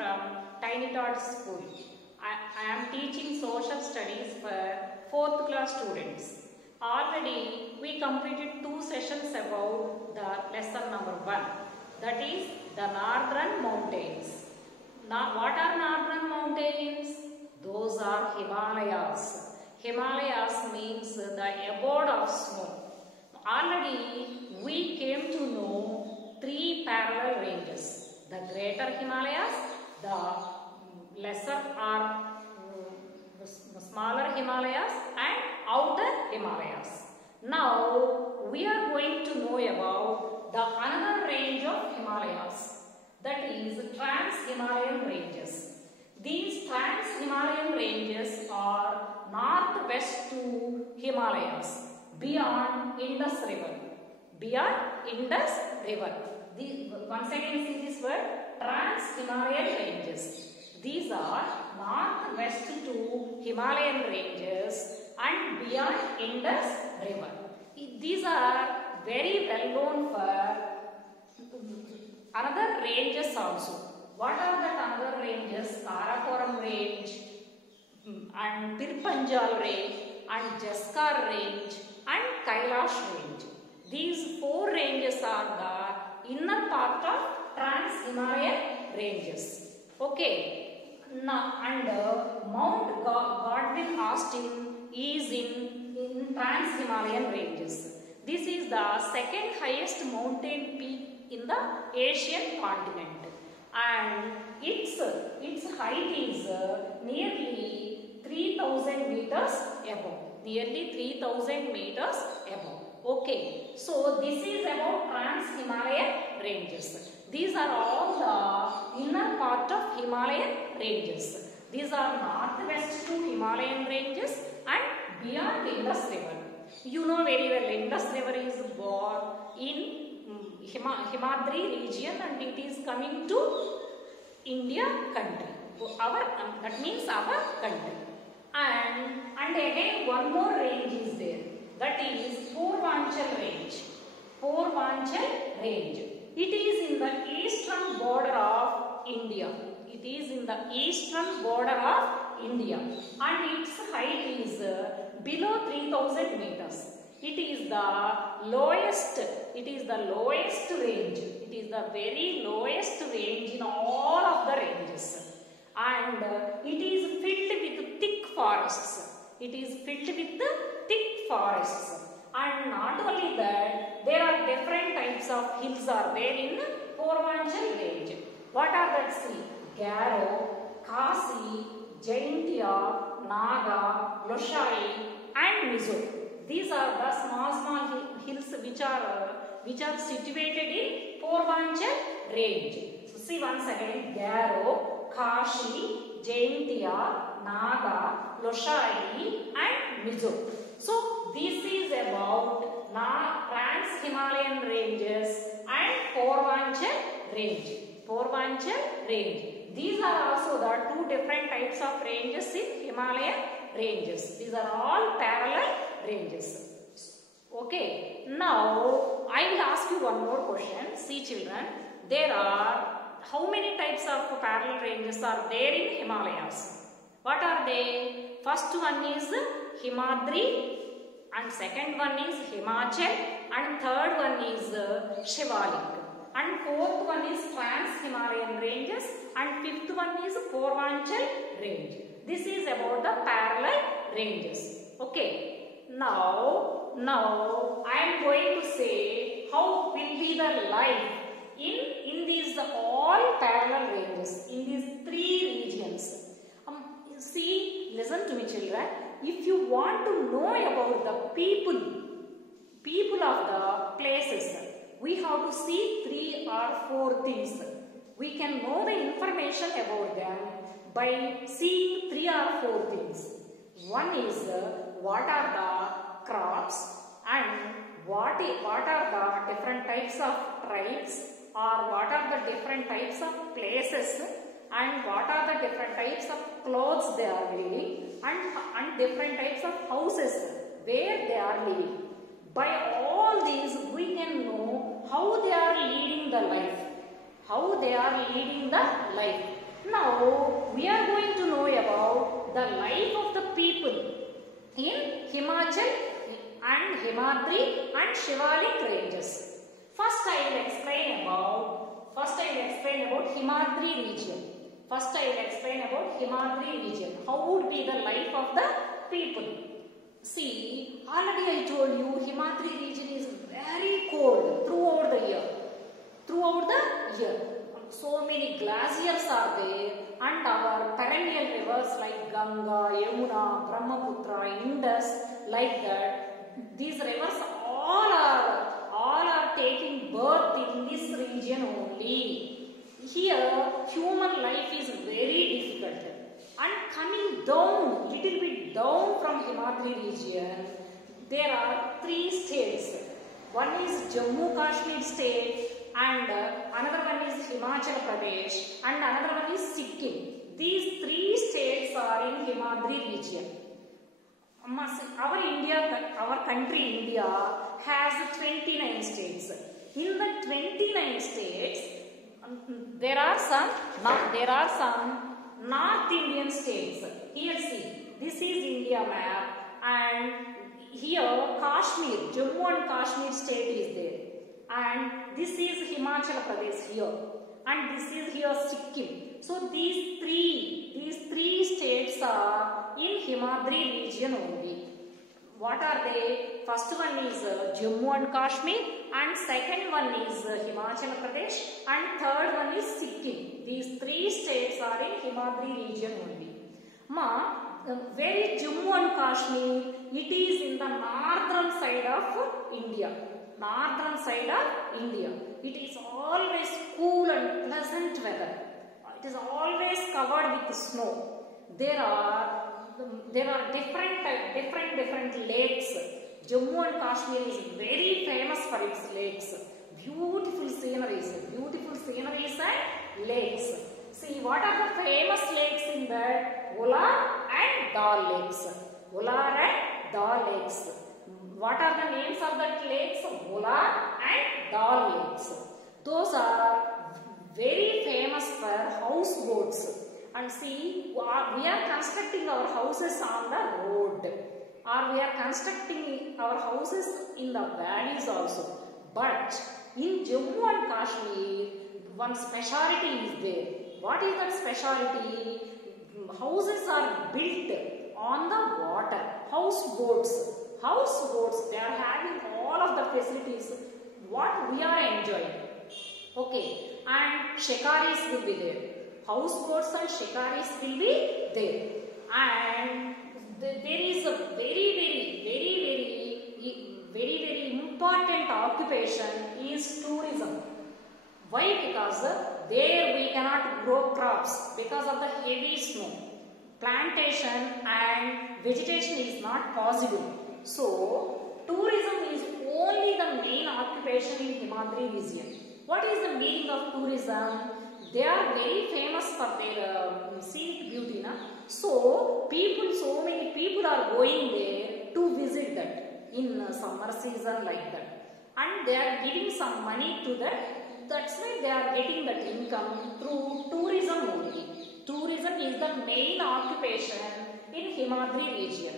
from Tiny Tots School. I am teaching social studies for 4th class students. Already we completed 2 sessions about the lesson number 1. That is the Northern Mountains. Now, what are Northern Mountains? Those are Himalayas. Himalayas means the abode of snow. Already we came to know 3 parallel ranges. The Greater Himalayas, the lesser or smaller Himalayas and Outer Himalayas. Now we are going to know about the another range of Himalayas, that is Trans-Himalayan ranges. These Trans-Himalayan ranges are northwest to Himalayas beyond Indus River. Beyond Indus River. Once again see this word, Trans-Himalayan ranges. These are northwest to Himalayan ranges and beyond Indus River. These are very well known for another ranges also. What are that another ranges? Karakoram range and Pirpanjal range and Jaskar range and Kailash range. These 4 ranges are the inner part of Trans-Himalayan ranges. Okay. Now, and Mount Godwin Austen is in Trans-Himalayan ranges. This is the second highest mountain peak in the Asian continent, and its height is nearly 3000 meters above. Nearly 3000 meters above. Okay, so this is about Trans-Himalayan ranges. These are all the inner part of Himalayan ranges. These are northwest to Himalayan ranges and beyond Indus River. You know very well Indus River is born in Himadri region and it is coming to India country. That means our country. And again one more range is there. That is Purvanchal range. Purvanchal range. It is in the eastern border of India. It is in the eastern border of India and its height is below 3000 meters. It is the lowest range. It is the very lowest range in all of the ranges. And it is filled with thick forests. It is filled with thick forests. And not only that, there are different types of hills are there in Purvanchal range. What are that? See, Garo, Khasi, Jaintia, Naga, Loshai and Mizo. These are the small hills which are situated in Purvanchal range. So see once again, Garo, Kashi, Jaintia, Naga, Loshai and Mizo. So this is about Trans-Himalayan ranges and Purvanchal range. Purvanchal range. These are also the 2 different types of ranges in Himalayan ranges. These are all parallel ranges. Okay. Now I will ask you one more question. See children, there are how many types of parallel ranges are there in Himalayas? What are they? First one is Himadri and second one is Himachal and third one is Shivalik and fourth one is Trans-Himalayan ranges and fifth one is Purvanchal range. This is about the parallel ranges. Okay. Now I am going to say how will be the life in these all parallel ranges, in these 3 regions. See, listen to me children. If you want to know about the people of the places, we have to see 3 or 4 things. We can know the information about them by seeing 3 or 4 things. One is what are the crops and what are the different types of tribes or what are the different types of places and what are the different types of clothes they are wearing and different types of houses where they are living. By all these we can know how they are leading the life. Now we are going to know about the life of the people in Himachal and Himadri and Shivalik ranges. First I will explain about Himadri region. How would be the life of the people? See, already I told you Himadri region is very cold throughout the year. So many glaciers are there, and our perennial rivers like Ganga, Yamuna, Brahmaputra, Indus, like that. These rivers all are taking birth in this region only. Here, human life is very difficult. And coming down, little bit down from Himadri region, there are 3 states. One is Jammu Kashmir state, and another one is Himachal Pradesh, and another one is Sikkim. These 3 states are in Himadri region. Our country India has 29 states. In the 29 states, there are some North Indian states. Here see, this is India map, and here Kashmir, Jammu and Kashmir state is there, and this is Himachal Pradesh here, and this is here Sikkim. So these three states are in Himadri region only. What are they? First one is Jammu and Kashmir, and second one is Himachal Pradesh, and third one is Sikkim. These 3 states are in Himadri region only. Where is Jammu and Kashmir? It is in the northern side of India. It is always cool and pleasant weather. It is always covered with snow. There are different lakes. Jammu and Kashmir is very famous for its lakes. Beautiful sceneries and lakes. See, what are the famous lakes in that? Ular and Dal lakes. What are the names of that lakes? Ular and Dal lakes. Those are very famous for houseboats. And see, we are constructing our houses on the road, or we are constructing our houses in the valleys also. But in Jammu and Kashmir, one speciality is there. What is that speciality? Houses are built on the water. Houseboats, they are having all of the facilities what we are enjoying. Okay, and shikaris will be there. Houseboats and shikaris will be there, and there is a very important occupation is tourism. Why? Because there we cannot grow crops because of the heavy snow. Plantation and vegetation is not possible. So tourism is only the main occupation in Himadri region. What is the meaning of tourism? They are very famous for their scenic beauty, na? So many people are going there to visit that in summer season like that, and they are giving some money to that. That's why they are getting that income through tourism only. Tourism is the main occupation in Himadri region,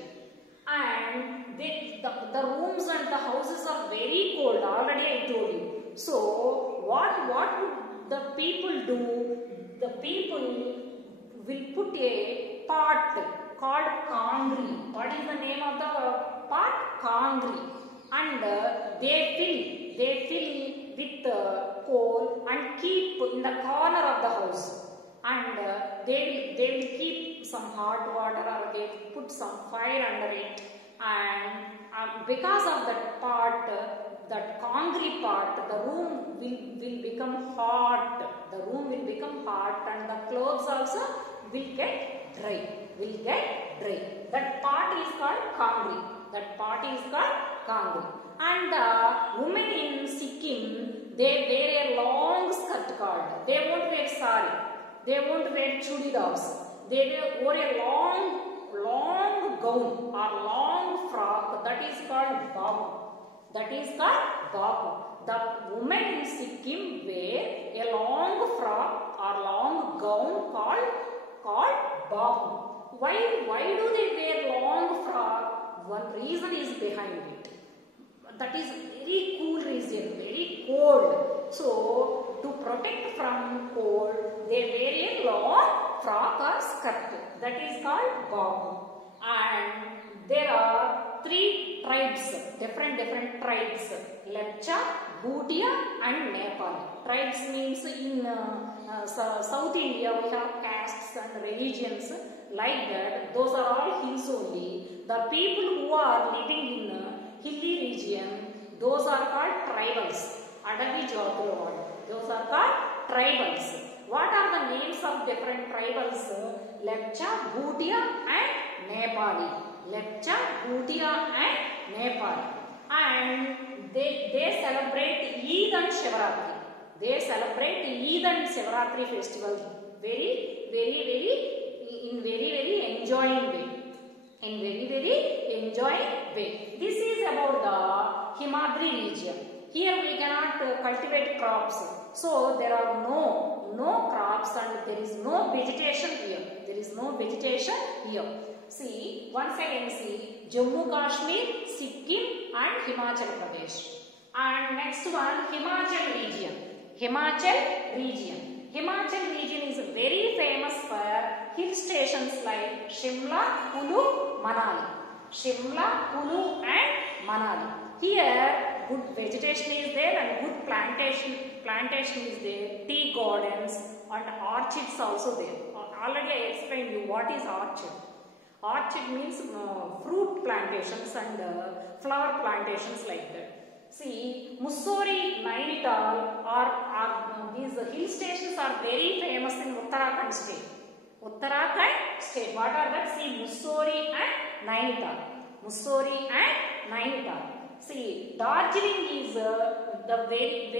and the rooms and the houses are very cold. Already I told you. So what would the people do? The people will put a pot called kangri. What is the name of the pot? Kangri. And they fill with coal and keep in the corner of the house. And they will keep some hot water, or they put some fire under it. And because of that pot, that kangri pot, the room will become hot. And the clothes also will get dry. That pot is called kangri. And the women in Sikkim, they wear a long skirt called. They won't wear sari. They won't wear chudidars. They wear a long gown or long frock. That is called babu. The women in Sikkim wear a long frock or long gown called bahu. Why do they wear long frock? One reason is behind it. That is very cool region, very cold. So to protect from cold, they wear a long frock or skirt. That is called bahu. And there are three tribes, different tribes: Lepcha, Bhutia and Nepali. Tribes means in South India we have castes and religions like that. Those are all hills only. The people who are living in hilly region, those are called tribals. Adavi Jodhulu. Those are called tribals. What are the names of different tribals? Lepcha, Bhutia and Nepali. Lepcha, Bhutia and Nepali. And they celebrate Eid and Shivaratri. They celebrate Eid and Shivaratri festival very enjoying way. In very enjoying way. This is about the Himadri region. Here we cannot cultivate crops. So there are no crops and there is no vegetation here. There is no vegetation here. See, once again see Jammu Kashmir, Sikkim and Himachal Pradesh. And next one, Himachal region. Himachal region is very famous for hill stations like Shimla, Kulu, Manali. Shimla, Kulu and Manali. Here good vegetation is there and good plantation is there. Tea gardens and orchids also there. Already I explained you what is orchid. Orchid means fruit plantations and flower plantations like that. See, Mussoorie, Nainital these hill stations are very famous in Uttarakhand state. Uttarakhand state. What are that? See, Mussoorie and Nainital. Mussoorie and Nainital. See, Darjeeling is the very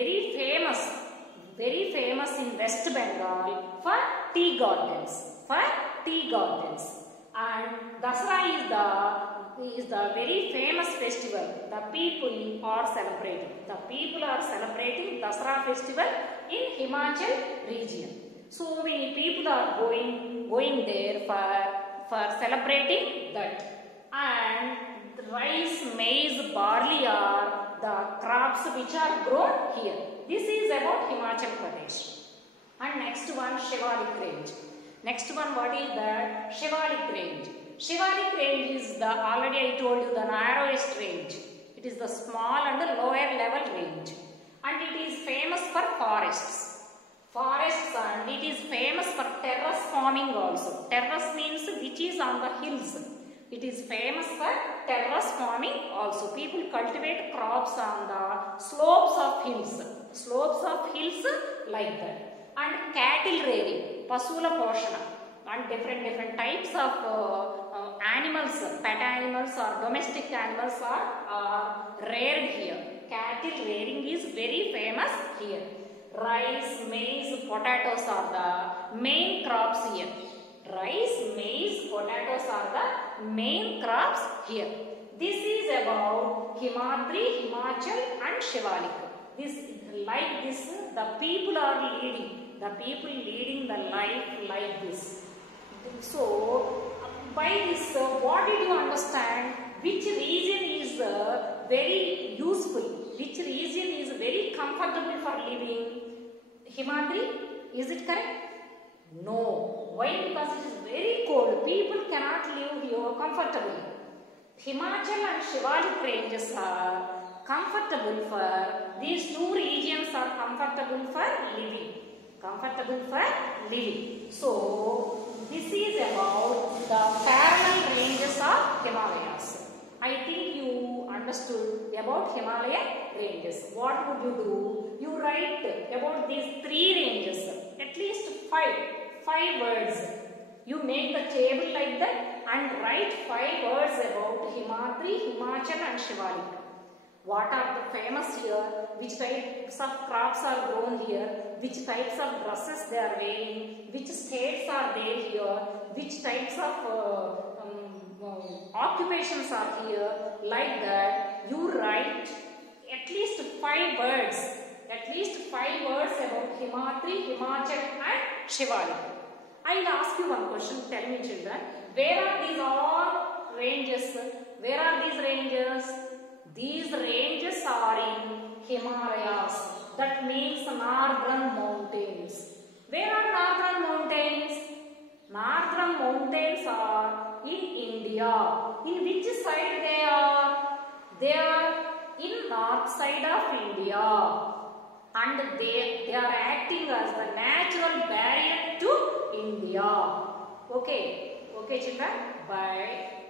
famous in West Bengal for tea gardens. And Dasara is the very famous festival. The people are celebrating Dasara festival in Himachal region. So many people are going there for celebrating that. And rice, maize, barley are the crops which are grown here. This is about Himachal Pradesh. And next one, Shivalik range. Next one, what is that? Shivalik range. Shivalik range is the, already I told you, the narrowest range. It is the small and the lower level range. And it is famous for forests. And it is famous for terrace farming also. Terrace means which is on the hills. It is famous for terrace farming also. People cultivate crops on the slopes of hills like that. And cattle rearing, Pasula Poshana, and different types of animals, pet animals or domestic animals are reared here. Cattle rearing is very famous here. Rice, maize, potatoes are the main crops here. Rice, maize, potatoes are the main crops here. This is about Himadri, Himachal and Shivalik. Like this, the people are leading. The people leading the life like this. So, by this, what did you understand? Which region is very useful? Which region is very comfortable for living? Himadri? Is it correct? No. Why? Because it is very cold. People cannot live here comfortably. Himachal and Shivalik ranges are comfortable for, these two regions are comfortable for living. So, this is about the parallel ranges of Himalayas. I think you understood about Himalayan ranges. What would you do? You write about these three ranges, at least five words. You make the table like that and write 5 words about Himadri, Himachal and Shivalik. What are the famous here? Which types of crops are grown here? Which types of dresses they are wearing? Which states are there here? Which types of occupations are here? Like that, you write at least 5 words. At least 5 words about Himadri, Himachal and Shivalik. I'll ask you one question. Tell me, children, where are these all ranges? Where are these ranges? These ranges are in Himalayas. That means northern mountains. Where are northern mountains? Northern mountains are in India. In which side they are? They are in north side of India. And they are acting as the natural barrier to India. Okay. Okay, children. Bye.